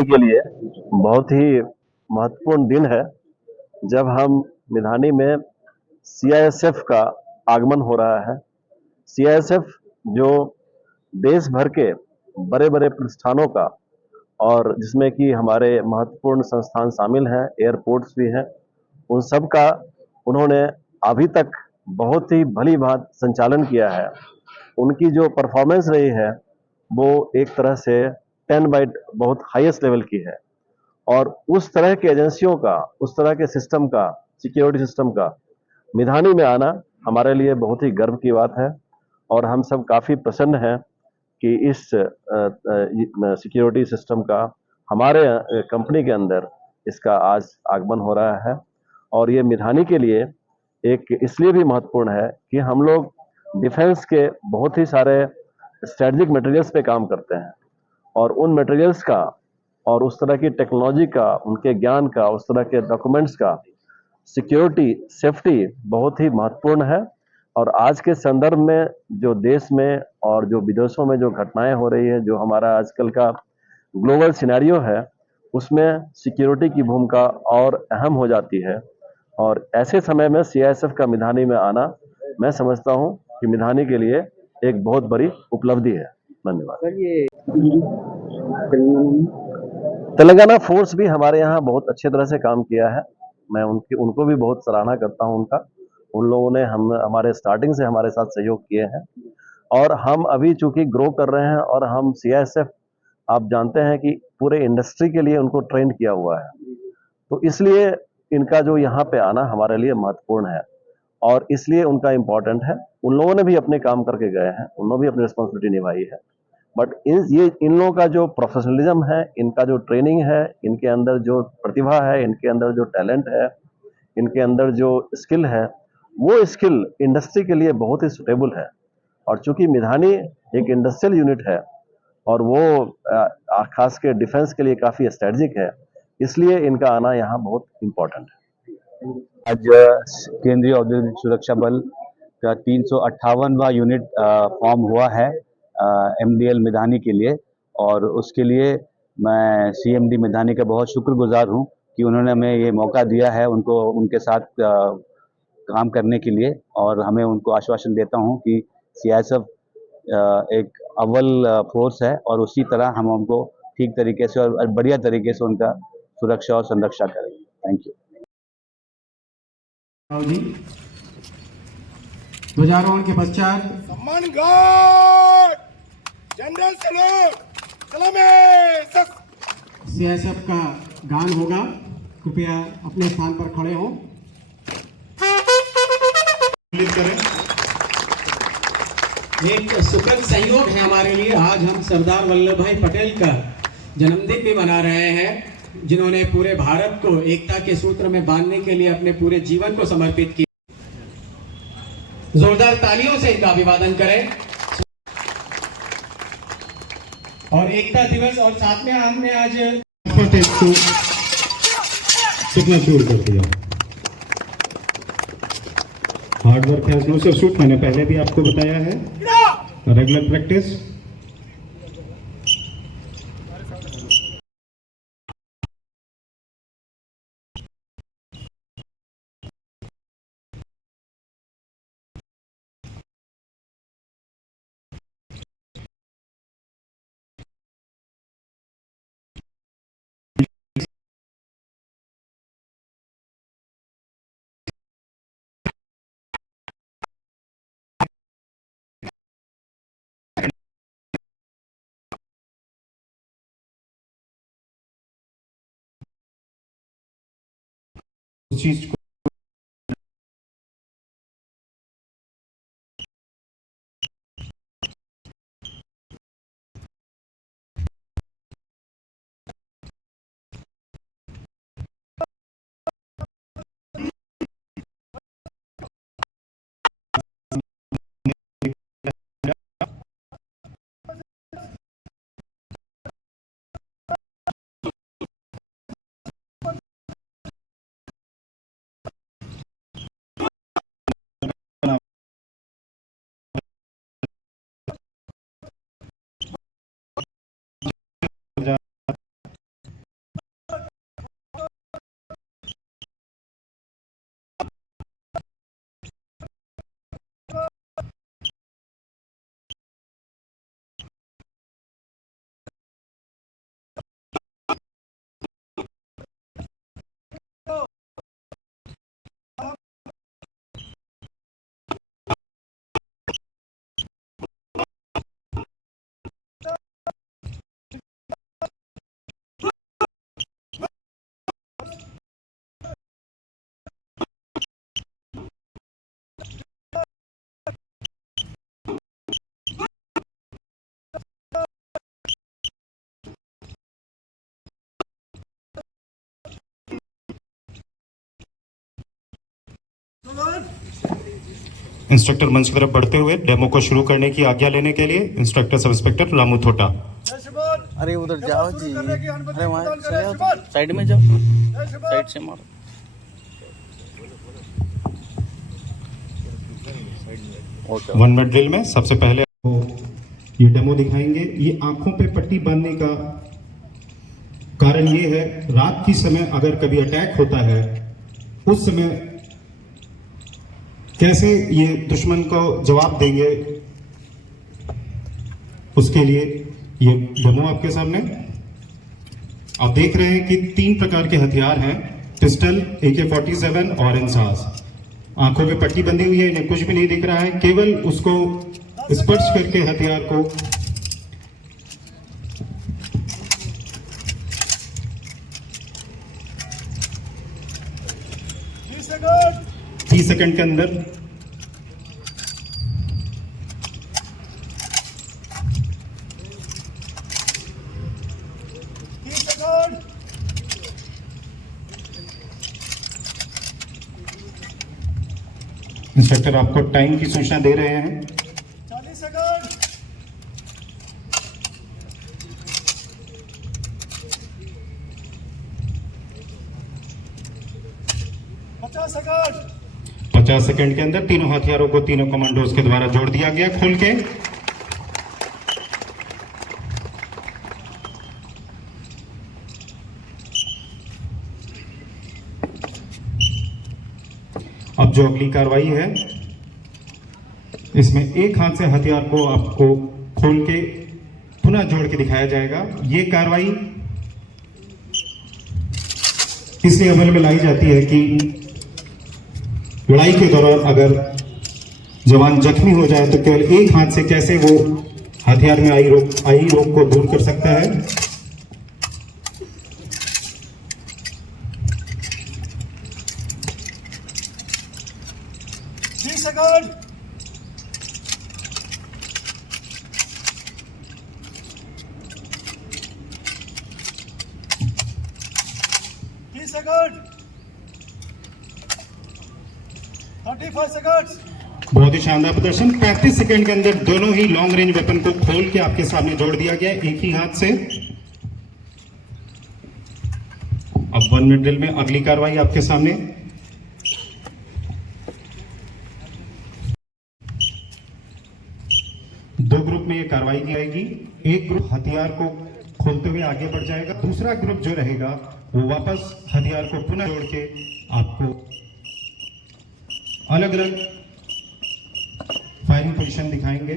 मिधानी के लिए बहुत ही महत्वपूर्ण दिन है जब हम मिधानी में सीआईएसएफ का आगमन हो रहा है। सीआईएसएफ जो देश भर के बड़े बड़े प्रतिष्ठानों का और जिसमें कि हमारे महत्वपूर्ण संस्थान शामिल हैं, एयरपोर्ट्स भी हैं, उन सब का उन्होंने अभी तक बहुत ही भली भांति संचालन किया है। उनकी जो परफॉर्मेंस रही है वो एक तरह से 10 बाई बहुत हाईएस्ट लेवल की है और उस तरह के एजेंसियों का, उस तरह के सिस्टम का, सिक्योरिटी सिस्टम का मिधानी में आना हमारे लिए बहुत ही गर्व की बात है और हम सब काफी प्रसन्न हैं कि इस सिक्योरिटी सिस्टम का हमारे कंपनी के अंदर इसका आज आगमन हो रहा है। और ये मिधानी के लिए एक इसलिए भी महत्वपूर्ण है कि हम लोग डिफेंस के बहुत ही सारे स्ट्रेटेजिक मटेरियल्स पे काम करते हैं और उन मटेरियल्स का और उस तरह की टेक्नोलॉजी का, उनके ज्ञान का, उस तरह के डॉक्यूमेंट्स का सिक्योरिटी, सेफ्टी बहुत ही महत्वपूर्ण है। और आज के संदर्भ में जो देश में और जो विदेशों में जो घटनाएं हो रही है, जो हमारा आजकल का ग्लोबल सिनेरियो है, उसमें सिक्योरिटी की भूमिका और अहम हो जाती है। और ऐसे समय में सीआईएसएफ का मिधानी में आना, मैं समझता हूं कि मिधानी के लिए एक बहुत बड़ी उपलब्धि है। धन्यवाद। सर, ये तेलंगाना फोर्स भी हमारे यहाँ बहुत अच्छे तरह से काम किया है। मैं उनको भी बहुत सराहना करता हूं उनका। उन लोगों ने हमारे स्टार्टिंग से हमारे साथ सहयोग किए हैं और हम अभी चूंकि ग्रो कर रहे हैं और हम सीआईएसएफ, आप जानते हैं कि पूरे इंडस्ट्री के लिए उनको ट्रेंड किया हुआ है, तो इसलिए इनका जो यहाँ पे आना हमारे लिए महत्वपूर्ण है और इसलिए उनका इम्पोर्टेंट है। उन लोगों ने भी अपने काम करके गए हैं, उन्होंने भी अपनी रिस्पॉन्सिबिलिटी निभाई है, बट इन लोगों का जो प्रोफेशनलिज्म है, इनका जो ट्रेनिंग है, इनके अंदर जो प्रतिभा है, इनके अंदर जो टैलेंट है, इनके अंदर जो स्किल है, वो स्किल इंडस्ट्री के लिए बहुत ही सुटेबल है। और चूंकि मिधानी एक इंडस्ट्रियल यूनिट है और वो खास के डिफेंस के लिए काफी स्ट्रेटेजिक है, इसलिए इनका आना यहाँ बहुत इम्पोर्टेंट है। आज केंद्रीय औद्योगिक सुरक्षा बल का 358वां यूनिट फॉर्म हुआ है एमडीएल मिधानी के लिए, और उसके लिए मैं सीएमडी मिधानी का बहुत शुक्रगुजार हूं कि उन्होंने हमें ये मौका दिया है उनको उनके साथ काम करने के लिए। और हमें उनको आश्वासन देता हूं कि सीआईएसएफ एक अव्वल फोर्स है और उसी तरह हम उनको ठीक तरीके से और बढ़िया तरीके से उनका सुरक्षा और संरक्षा करेंगे। Thank you. ध्वजारोहण के पश्चात सम्मान गार्ड जनरल सलामी सीआईएसएफ का गान होगा। कृपया अपने स्थान पर खड़े हों। एक सुखद संयोग है हमारे लिए, आज हम सरदार वल्लभ भाई पटेल का जन्मदिन भी मना रहे हैं, जिन्होंने पूरे भारत को एकता के सूत्र में बांधने के लिए अपने पूरे जीवन को समर्पित किया। जोरदार तालियों से इनका अभिवादन करें। और एकता दिवस और साथ में हमने आज कितना शुरू कर दिया। Hard work has no substitute, मैंने पहले भी आपको बताया है। रेगुलर प्रैक्टिस चीज को इंस्ट्रक्टर मंच की तरफ बढ़ते हुए डेमो को शुरू करने की आज्ञा लेने के लिए instructor sub inspector Ramu Thotta. अरे उधर जाओ जी, अरे वहाँ चले जाओ, साइड में जाओ, साइड से मारो। वन मिनट ड्रिल में सबसे पहले ये डेमो दिखाएंगे। ये आंखों पे पट्टी बांधने का कारण ये है, रात की समय अगर कभी अटैक होता है उस समय कैसे ये दुश्मन को जवाब देंगे, उसके लिए ये डेमो आपके सामने। आप देख रहे हैं कि 3 प्रकार के हथियार हैं, पिस्टल, AK-47 और इंसास। आंखों पे पट्टी बंधी हुई है, इन्हें कुछ भी नहीं दिख रहा है, केवल उसको स्पर्श करके हथियार को सेकंड 30 सेकंड के अंदर इंस्ट्रक्टर आपको टाइम की सूचना दे रहे हैं। 40 सेकंड 50 सेकंड 50 सेकंड के अंदर तीनों हथियारों को तीनों कमांडोज के द्वारा जोड़ दिया गया खोल के। अब जो अगली कार्रवाई है, इसमें एक हाथ से हथियार को आपको खोल के पुनः जोड़ के दिखाया जाएगा। ये कार्रवाई इसलिए अमल में लाई जाती है कि लड़ाई के दौरान अगर जवान जख्मी हो जाए तो केवल एक हाथ से कैसे वो हथियार में आई रोग को दूर कर सकता है। Second 30 second 35 seconds. बहुत ही शानदार प्रदर्शन। 35 सेकंड के अंदर दोनों ही लॉन्ग रेंज वेपन को खोल के आपके सामने जोड़ दिया गया एक ही हाथ से। अब 1 मिनट ड्रिल में अगली कार्रवाई आपके सामने। दो ग्रुप में ये कार्रवाई की जाएगी। एक ग्रुप हथियार को खोलते हुए आगे बढ़ जाएगा, दूसरा ग्रुप जो रहेगा वो वापस हथियार को पुनः जोड़ के आपको अलग अलग फायरिंग पोजीशन दिखाएंगे।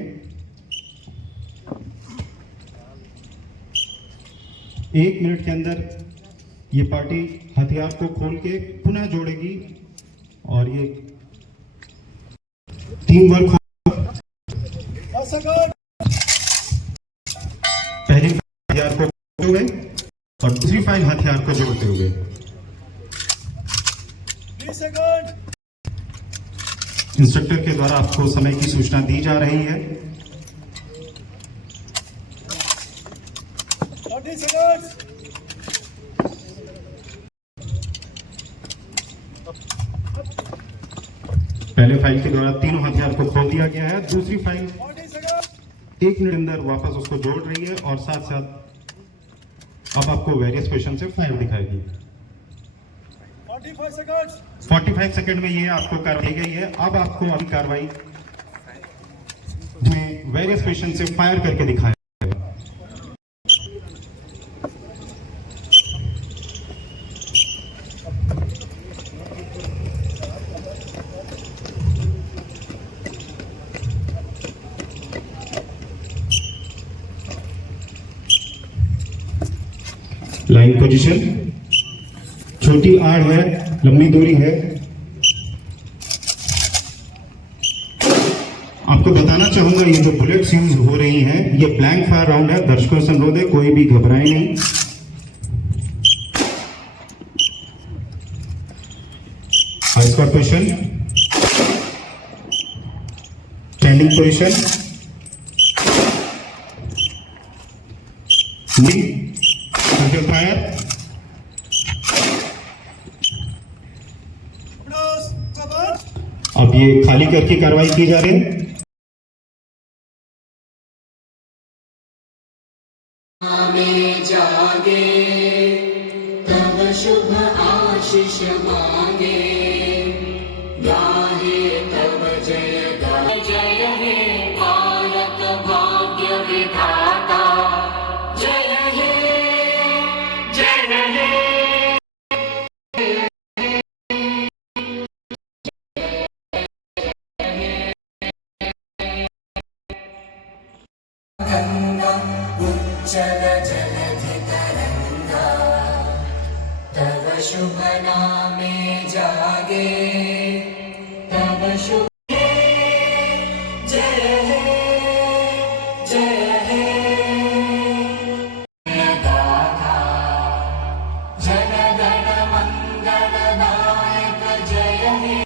एक मिनट के अंदर ये पार्टी हथियार को खोल के पुनः जोड़ेगी और ये टीम वर्क। पहली हथियार को खोलते हुए और दूसरी फाइल हथियार को जोड़ते हुए। 20 सेकंड इंस्ट्रक्टर के द्वारा आपको समय की सूचना दी जा रही है। 40 सेकंड पहले फाइल के द्वारा तीनों हथियार को खोल दिया गया है, दूसरी फाइल 40 सेकंड 1 मिनट के अंदर वापस उसको जोड़ रही है और साथ साथ अब आपको वेरियस पोजीशन से फायर दिखाएगी। 45 सेकंड 45 सेकंड में ये आपको कार्रवाई गई है। अब आपको अभी कार्रवाई में वेरियस पोजीशन से फायर करके दिखाएगा। लाइन पोजीशन, छोटी आड़ है, लंबी दूरी है। आपको बताना चाहूंगा ये जो बुलेट्स यूज हो रही हैं ये ब्लैंक फायर राउंड है। दर्शकों से अनुरोध है कोई भी घबराए नहीं। High squad position, standing position, fire. अब ये खाली करके कार्रवाई की जा रही है। में जागे तब शुभ आशीष मांगे गाहे तब जय गाए जय हे भारत भाग्य विधाता जय हे जय हे गंगा उच्चल जलधि तरंगा तब शुभ नामे जागे तब शुभ जय हे जय हे गाथा जन गण मंगलदायक जय हे